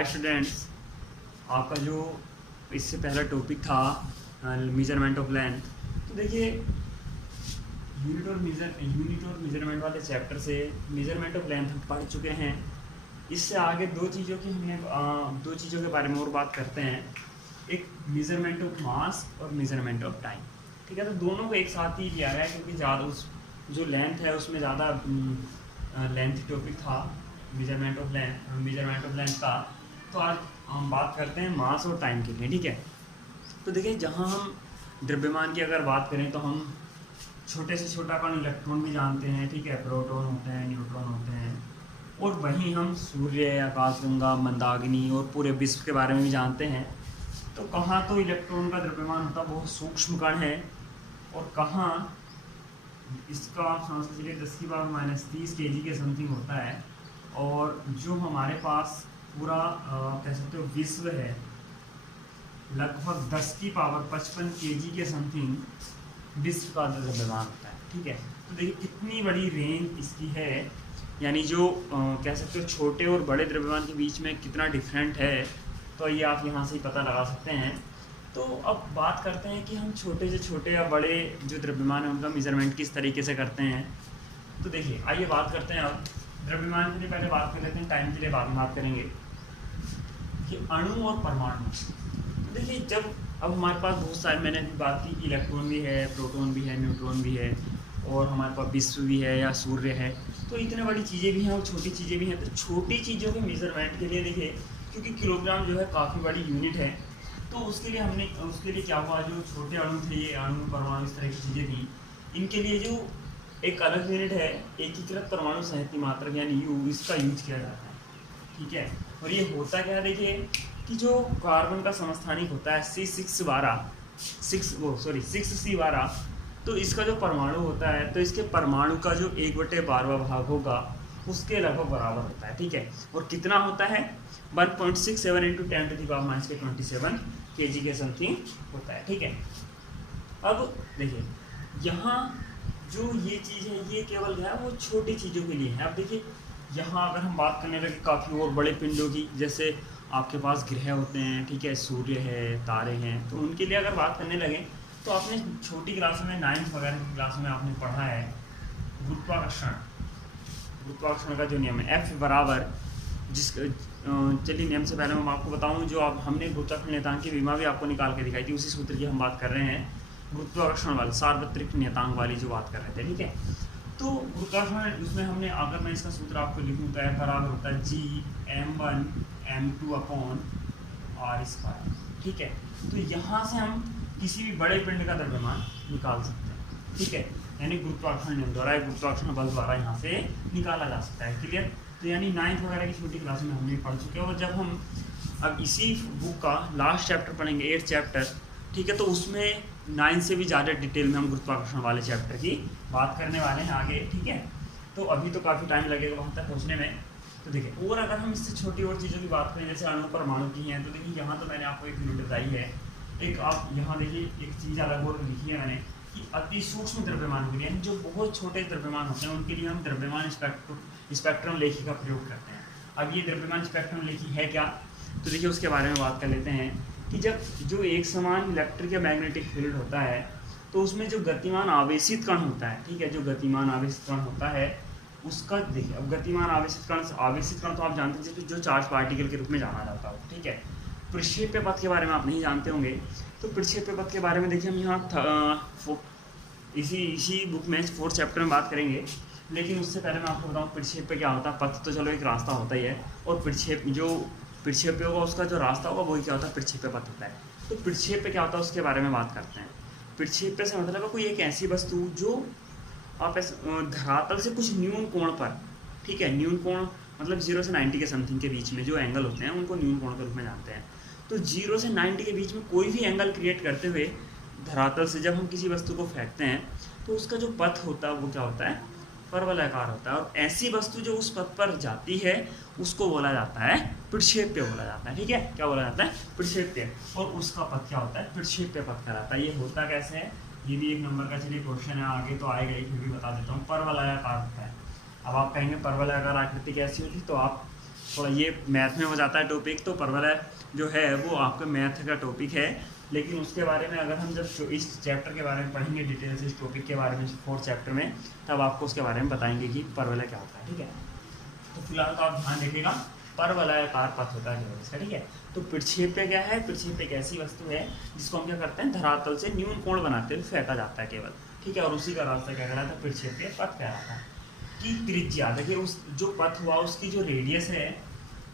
Hi students, आपका जो इससे पहला टॉपिक था मेजरमेंट ऑफ लेंथ। तो देखिए यूनिट और मेजरमेंट वाले चैप्टर से मेजरमेंट ऑफ लेंथ हम पढ़ चुके हैं। इससे आगे दो चीज़ों के बारे में और बात करते हैं, एक मेजरमेंट ऑफ मास और मेजरमेंट ऑफ टाइम। ठीक है, तो दोनों को एक साथ ही लिया गया है क्योंकि ज़्यादा उस जो लेंथ है उसमें ज़्यादा लेंथ टॉपिक था मेजरमेंट ऑफ लेंथ का। तो आज हम बात करते हैं मास और टाइम के लिए। ठीक है, तो देखिए जहाँ हम द्रव्यमान की अगर बात करें तो हम छोटे से छोटा कण इलेक्ट्रॉन भी जानते हैं। ठीक है, प्रोटॉन होते हैं, न्यूट्रॉन होते हैं, और वहीं हम सूर्य, आकाशगंगा, मंदाकिनी और पूरे विश्व के बारे में भी जानते हैं। तो कहाँ तो इलेक्ट्रॉन का द्रव्यमान होता बहुत सूक्ष्म कण है, और कहाँ इसका समझ लीजिए 10⁻³ kg के समथिंग होता है। और जो हमारे पास पूरा कह सकते हो विश्व है, लगभग 10⁻55 kg के समथिंग विश्व का द्रव्यमान होता है। ठीक है, तो देखिए कितनी बड़ी रेंज इसकी है, यानी जो कह सकते हो छोटे और बड़े द्रव्यमान के बीच में कितना डिफरेंट है, तो ये आप यहाँ से ही पता लगा सकते हैं। तो अब बात करते हैं कि हम छोटे से छोटे या बड़े जो द्रव्यमान है उनका मेजरमेंट किस तरीके से करते हैं। तो देखिए आइए बात करते हैं। अब द्रव्यमान के लिए पहले बात कर लेते हैं, टाइम के लिए बाद में बात करेंगे कि अणु और परमाणु। तो देखिए जब अब हमारे पास बहुत सारे, मैंने अभी बात की, इलेक्ट्रॉन भी है, प्रोटॉन भी है, न्यूट्रॉन भी है, और हमारे पास विश्व भी है या सूर्य है, तो इतने बड़ी चीज़ें भी हैं और छोटी चीज़ें भी हैं। तो छोटी चीज़ों के मेजरमेंट के लिए देखिए, क्योंकि किलोग्राम जो है काफ़ी बड़ी यूनिट है, तो उसके लिए क्या हुआ, जो छोटे अणु थे, ये अणु परमाणु इस तरह की चीज़ें थी, इनके लिए जो एक अलग यूनिट है एकीकृत परमाणु संहति मात्रक यानी यू, इसका यूज किया जाता है। ठीक है, और ये होता क्या है, देखिए कि जो कार्बन का समस्थानिक होता है C612, तो इसका जो परमाणु होता है, तो इसके परमाणु का जो 1/12वां भाग होगा उसके लगभग बराबर होता है। ठीक है, और कितना होता है, 1.67 × 10⁻27 kg के समथिंग होता है। ठीक है, अब देखिए यहाँ जो ये चीज़ है ये केवल है वो छोटी चीज़ों के लिए है। अब देखिए यहाँ अगर हम बात करने लगे काफ़ी और बड़े पिंडों की, जैसे आपके पास ग्रह होते हैं, ठीक है, सूर्य है, तारे हैं, तो उनके लिए अगर बात करने लगे तो आपने छोटी क्लास में 9th वगैरह की क्लास में आपने पढ़ा है गुरुत्वाकर्षण का जो नियम है F बराबर चलिए नियम से पहले मैं आपको बताऊं, जो आप हमने गुरुत्वाकर्षण नियतांक की विमा भी आपको निकाल के दिखाई थी, उसी सूत्र की हम बात कर रहे हैं, गुरुत्वाकर्षण वाली सार्वत्रिक नियतांक वाली जो बात कर रहे थे। ठीक है, तो गुरुत्वाकर्षण उसमें हमने, अगर मैं इसका सूत्र आपको लिखूँ तो F बराबर होता है Gm1m2/r²। ठीक है, तो यहाँ से हम किसी भी बड़े पिंड का द्रव्यमान निकाल सकते हैं। ठीक है, यानी गुरुत्वाकर्षण नियम द्वारा, गुरुत्वाकर्षण बल द्वारा यहाँ से निकाला जा सकता है। क्लियर, तो यानी 9th वगैरह की छोटी क्लास में हमने पढ़ चुके हैं। और जब हम अब इसी बुक का लास्ट चैप्टर पढ़ेंगे, 8th चैप्टर, ठीक है, तो उसमें 9 से भी ज़्यादा डिटेल में हम गुरुत्वाकर्षण वाले चैप्टर की बात करने वाले हैं आगे। ठीक है, तो अभी तो काफ़ी टाइम लगेगा वहाँ तक पहुँचने में। तो देखिए, और अगर हम इससे छोटी और चीज़ों की बात करें, जैसे अणु परमाणु की हैं, तो देखिए यहाँ तो मैंने आपको एक यूनिट बताई है। एक आप यहाँ देखिए एक चीज़ अलग और लिखी है मैंने कि अति सूक्ष्म द्रव्यमान के लिए, जो बहुत छोटे द्रव्यमान होते हैं उनके लिए हम द्रव्यमान स्पेक्ट्रम लेखी का प्रयोग करते हैं। अब ये द्रव्यमान स्पेक्ट्रम लेखी है क्या, तो देखिए उसके बारे में बात कर लेते हैं कि जब जो एक समान इलेक्ट्रिक या मैग्नेटिक फील्ड होता है, तो उसमें जो गतिमान आवेशित कण होता है, ठीक है, जो गतिमान आवेशित कण होता है उसका, देखिए अब गतिमान आवेशित कण तो आप जानते हैं जो चार्ज पार्टिकल के रूप में जाना जाता है। ठीक है, प्रक्षेप्य पथ के बारे में आप नहीं जानते होंगे, तो प्रक्षेप्य पथ के बारे में देखिए हम यहाँ इसी बुक में 4th चैप्टर में बात करेंगे। लेकिन उससे पहले मैं आपको बताऊँ प्रक्षेप्य क्या होता है। पथ तो चलो एक रास्ता होता ही है, और प्रक्षेप्य होगा उसका जो रास्ता होगा वही क्या होता है, प्रक्षेप्य पथ होता है। तो प्रक्षेप्य क्या होता है उसके बारे में बात करते हैं। प्रक्षेप्य से मतलब है कोई एक ऐसी वस्तु जो आप धरातल से कुछ न्यून कोण पर, ठीक है, न्यून कोण मतलब 0 से 90 के समथिंग के बीच में जो एंगल होते हैं उनको न्यून कोण के रूप में जानते हैं। तो 0 से 90 के बीच में कोई भी एंगल क्रिएट करते हुए धरातल से जब हम किसी वस्तु को फेंकते हैं, तो उसका जो पथ होता है वो क्या होता है, परवलयाकार होता है। और ऐसी वस्तु जो उस पथ पर जाती है उसको बोला जाता है प्रक्षेप्य बोला जाता है। ठीक है, क्या बोला जाता है, प्रक्षेप्य। और उसका पथ क्या होता है, प्रक्षेप्य पथ कहलाता है। ये होता कैसे है, ये भी 1 नंबर का चलिए क्वेश्चन है, आगे तो आएगा ही, फिर भी बता देता हूँ। परवलयाकार होता है। अब आप कहेंगे परवलयाकार आकृति कैसी होती, तो आप थोड़ा ये मैथ में हो जाता है टॉपिक, तो परवलय जो है वो आपका मैथ का टॉपिक है, लेकिन उसके बारे में अगर हम जब इस चैप्टर के बारे में पढ़ेंगे डिटेल से, इस टॉपिक के बारे में 4th चैप्टर में, तब आपको उसके बारे में बताएंगे कि परवलय क्या होता है। ठीक है, तो फिलहाल तो आप ध्यान रखिएगा, परवलयाकार पथ होता है केवल इसका। ठीक है, तो प्रक्षेप्य क्या है? प्रक्षेप्य एक ऐसी वस्तु है जिसको हम क्या करते हैं, धरातल से न्यून कोण बनाते हुए फेंका जाता है केवल। ठीक है, और उसी का रास्ता क्या कहलाता है? प्रक्षेप्य पथ कहलाता है। कि त्रिज्या, देखिए उस जो पथ हुआ उसकी जो रेडियस है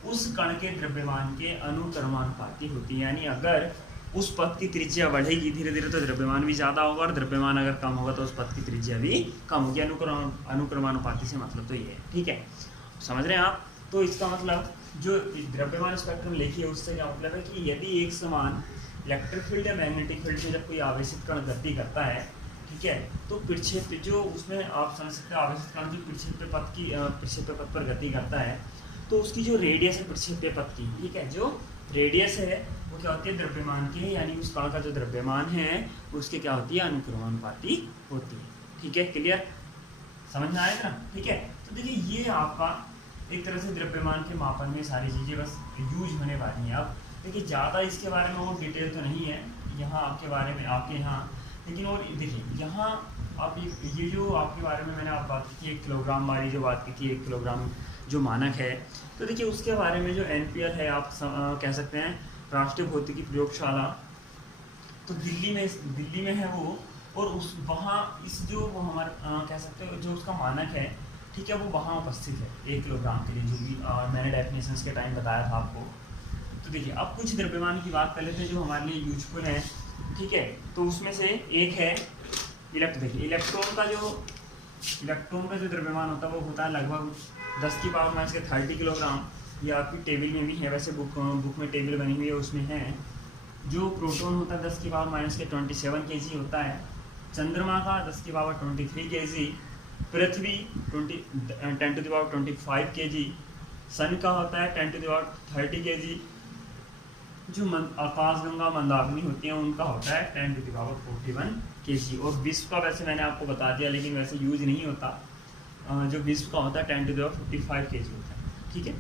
उस कण के द्रव्यमान के अनुक्रमानुपाती होती है। यानी अगर उस पथ की त्रिज्या बढ़ेगी धीरे धीरे तो द्रव्यमान भी ज़्यादा होगा, और द्रव्यमान अगर कम होगा तो उस पथ की त्रिज्या भी कम होगी। अनुक्रमानुपाती से मतलब तो ये है। ठीक है, समझ रहे हैं आप? तो इसका मतलब जो द्रव्यमान स्पेक्ट्रम लिखी है उससे क्या मतलब है कि यदि एक समान इलेक्ट्रिक फील्ड या मैग्नेटिक फील्ड में जब कोई आवेशित कण गति करता है, ठीक है, तो प्रक्षेप्य जो उसमें आप समझ सकते हैं आवेशित कण की प्रक्षेप्य पथ पर गति करता है, तो उसकी जो रेडियस है प्रक्षेप्य पथ की, ठीक है, जो रेडियस है वो क्या होती है? द्रव्यमान की, यानी उस कण का जो द्रव्यमान है उसके क्या होती है? अनुक्रमानुपाती होती है। ठीक है, क्लियर? समझ में आएगा ना? ठीक है, तो देखिए ये आपका एक तरह से द्रव्यमान के मापन में सारी चीज़ें बस यूज होने वाली हैं। अब देखिए ज़्यादा इसके बारे में और डिटेल तो नहीं है यहाँ आपके बारे में, आपके यहाँ, लेकिन और देखिए यहाँ आप ये जो आपके बारे में मैंने आप बात की 1 किलोग्राम वाली जो बात की थी, 1 किलोग्राम जो मानक है, तो देखिए उसके बारे में जो NPL है आप कह सकते हैं राष्ट्रीय भौतिकी प्रयोगशाला, तो दिल्ली में है वो, और उस वहाँ इस जो वो हमारा कह सकते हो जो उसका मानक है, ठीक है, वो वहाँ उपस्थित है 1 किलोग्राम के लिए, जो भी मैंने डेफिनेशंस के टाइम बताया था आपको। तो देखिए अब कुछ द्रव्यमान की बात कर लेते हैं जो हमारे लिए यूजफुल है। ठीक है, तो उसमें से एक है देखिए इलेक्ट्रॉन का जो द्रव्यमान होता है वो होता है लगभग 10⁻³ किलोग्राम। ये आपकी टेबल में भी है, वैसे बुक में टेबल बनी हुई है उसमें है। जो प्रोटॉन होता है 10⁻27 kg होता है, चंद्रमा का 10⁻23 kg, पृथ्वी 10⁻25 kg, सन का होता है 10⁻30 kg, जो आकाशगंगा मंदाग्नि होती हैं उनका होता है 10⁻41 kg, और विश्व का वैसे मैंने आपको बता दिया लेकिन वैसे यूज नहीं होता, जो विश्व का होता है 10⁻55 kg होता है। ठीक है,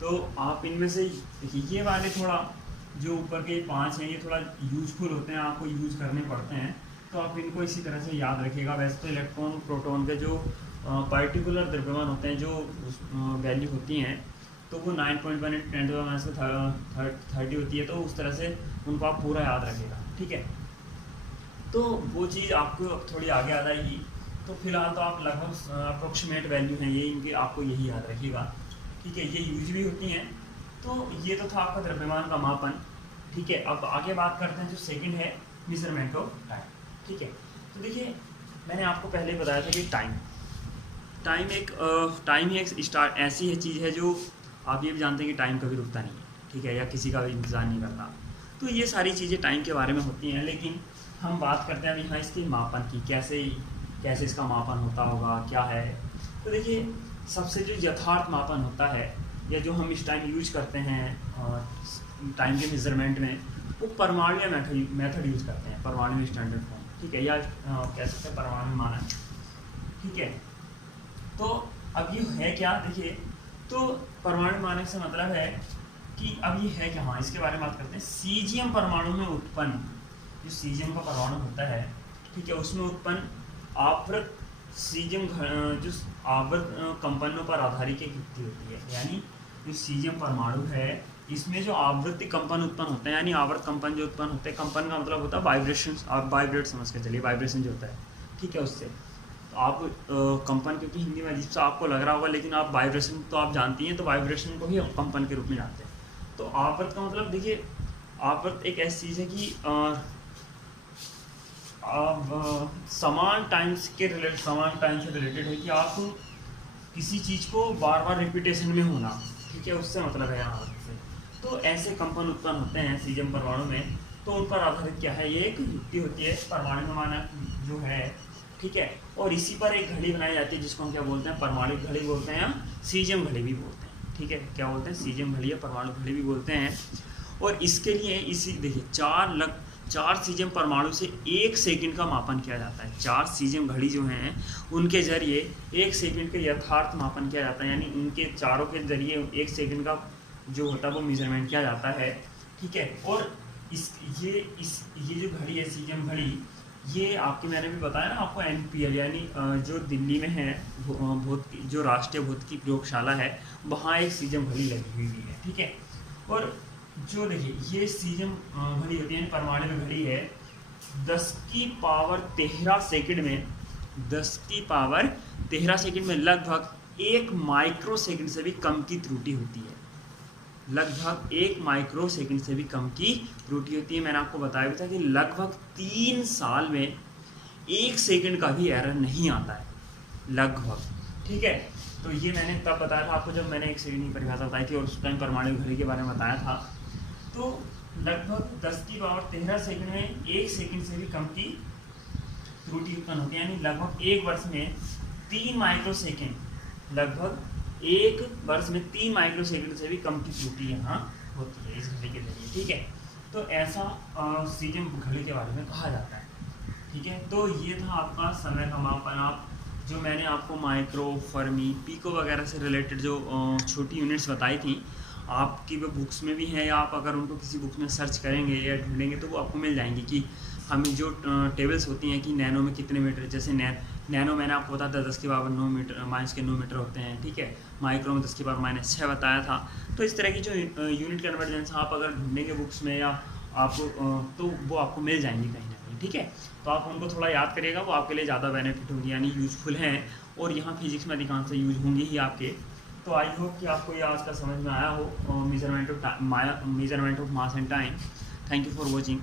तो आप इनमें से देखिए ये वाले थोड़ा जो ऊपर के 5 हैं ये थोड़ा यूजफुल होते हैं, आपको यूज करने पड़ते हैं, तो आप इनको इसी तरह से याद रखिएगा। वैसे तो इलेक्ट्रॉन प्रोटॉन के जो पर्टिकुलर द्रव्यमान होते हैं जो वैल्यू होती हैं तो वो 9.1 × 10⁻30 होती है, तो उस तरह से उनको आप पूरा याद रखिएगा। ठीक है, तो वो चीज़ आपको थोड़ी आगे आ जाएगी। तो फिलहाल तो आप लगभग अप्रोक्सीमेट वैल्यू हैं ये इनके, आपको यही याद रखिएगा। ठीक है, ये यूज भी होती हैं। तो ये तो था आपका द्रव्यमान का मापन। ठीक है, अब आगे बात करते हैं जो सेकंड है मेजरमेंट ऑफ टाइम। ठीक है, तो देखिए मैंने आपको पहले बताया था कि टाइम एक ऐसी है चीज़ है जो आप ये भी जानते हैं कि टाइम कभी रुकता नहीं है। ठीक है, या किसी का भी इंतज़ार नहीं करता। तो ये सारी चीज़ें टाइम के बारे में होती हैं, लेकिन हम बात करते हैं अभी यहाँ इसके मापन की, कैसे इसका मापन होता होगा, क्या है। तो देखिए सबसे जो यथार्थ मापन होता है या जो हम इस टाइम यूज करते हैं टाइम के मेजरमेंट में, वो परमाणु मेथड यूज करते हैं, परमाणु स्टैंडर्ड फॉर्म। ठीक है, या कह सकते हैं परमाणु मानक। ठीक है, तो अब ये है क्या, देखिए तो परमाणु मानक से मतलब है कि अब ये है क्या, हाँ इसके बारे में बात करते हैं। सीजियम परमाणु में उत्पन्न, जो सीजियम का परमाणु होता है, ठीक है, उसमें उत्पन्न आवृत सीजियम जो आवृत कंपनों पर आधारित एक युक्ति होती है। यानी जो सीजियम परमाणु है इसमें जो आवृत्ति कंपन उत्पन्न होते हैं, यानी आवर्त कंपन जो उत्पन्न होते हैं, कंपन का मतलब होता है वाइब्रेशन, आप वाइब्रेट समझ के चलिए, वाइब्रेशन जो होता है। ठीक है, उससे तो आप कंपन, क्योंकि हिंदी में अजीब सा आपको लग रहा होगा, लेकिन आप वाइब्रेशन तो आप जानती हैं, तो वाइब्रेशन को ही हम कंपन के रूप में जानते हैं। तो आवर्त का मतलब देखिए, आवर्त एक ऐसी चीज़ है कि समान टाइम से रिलेटेड है कि आप किसी चीज़ को बार बार रिपीटेशन में होना। ठीक है, उससे मतलब है आवर्त से। तो ऐसे कंपन उत्पन्न होते हैं सीजियम परमाणु में, तो उन पर आधारित क्या है, ये एक युक्ति होती है परमाणु मानक जो है। ठीक है, और इसी पर एक घड़ी बनाई जाती है जिसको हम क्या बोलते हैं, परमाणु घड़ी बोलते हैं या सीजियम घड़ी भी बोलते हैं। ठीक है, क्या बोलते हैं, सीजियम घड़ी या परमाणु घड़ी भी बोलते हैं। और इसके लिए इसी देखिए 4 सीजियम परमाणु से 1 सेकंड का मापन किया जाता है। 4 सीजियम घड़ी जो हैं उनके जरिए 1 सेकंड का यथार्थ मापन किया जाता है, यानी उनके चारों के जरिए 1 सेकंड का जो होता है वो मेजरमेंट किया जाता है, ठीक है। और ये जो घड़ी है सीजियम घड़ी, ये आपके मैंने भी बताया ना आपको NPL यानी जो दिल्ली में है जो राष्ट्रीय भौतिकी प्रयोगशाला है, वहाँ एक सीजियम घड़ी लगी हुई है, ठीक है। और जो देखिए ये सीजियम घड़ी होती है, परमाणु घड़ी है, 10 की पावर 13 सेकंड में 10 की पावर 13 सेकंड में लगभग 1 माइक्रो सेकंड से भी कम की त्रुटि होती है। लगभग 1 माइक्रो सेकंड से भी कम की त्रुटि होती है। मैंने आपको बताया भी था कि लगभग 3 साल में 1 सेकंड का भी एरर नहीं आता है, लगभग, ठीक है। तो ये मैंने तब बताया था आपको जब मैंने 1 सेकंड की परिभाषा बताई थी और उस टाइम परमाणु घड़ी के बारे में बताया था। तो लगभग 10 की पावर 13 सेकंड में 1 सेकंड से भी कम की त्रुटि उत्पन्न होती है, यानी लगभग 1 वर्ष में 3 माइक्रो सेकंड, लगभग 1 वर्ष में 3 माइक्रो सेकंड से भी कम की त्रुटि यहाँ होती है इस घड़ी के जरिए, ठीक है। तो ऐसा सीजियम घड़ी के बारे में कहा जाता है, ठीक है। तो ये था आपका समय का मापन। आप जो मैंने आपको माइक्रो, फर्मी, पीको वगैरह से रिलेटेड जो छोटी यूनिट्स बताई थी, आपकी वो बुक्स में भी हैं, या आप अगर उनको किसी बुक में सर्च करेंगे या ढूंढेंगे तो वो आपको मिल जाएंगी कि हमें जो टेबल्स होती हैं कि नैनो में कितने मीटर, जैसे नैनो मैंने आपको बताया था 10 की पावर 9 मीटर -9 मीटर होते हैं, ठीक है। माइक्रो में 10 की पावर -6 बताया था। तो इस तरह की जो यूनिट कन्वर्जेंस आप अगर ढूंढेंगे बुक्स में या आप तो वो आपको मिल जाएंगी कहीं ना कहीं, ठीक है। तो आप उनको थोड़ा याद करिएगा, वो आपके लिए ज़्यादा बेनिफिट होंगी, यानी यूजफुल हैं, और यहाँ फिजिक्स में अधिकांश यूज होंगी ही आपके। तो आई होप कि आपको ये आज का समझ में आया हो, measurement of mass and time. Thank you for watching.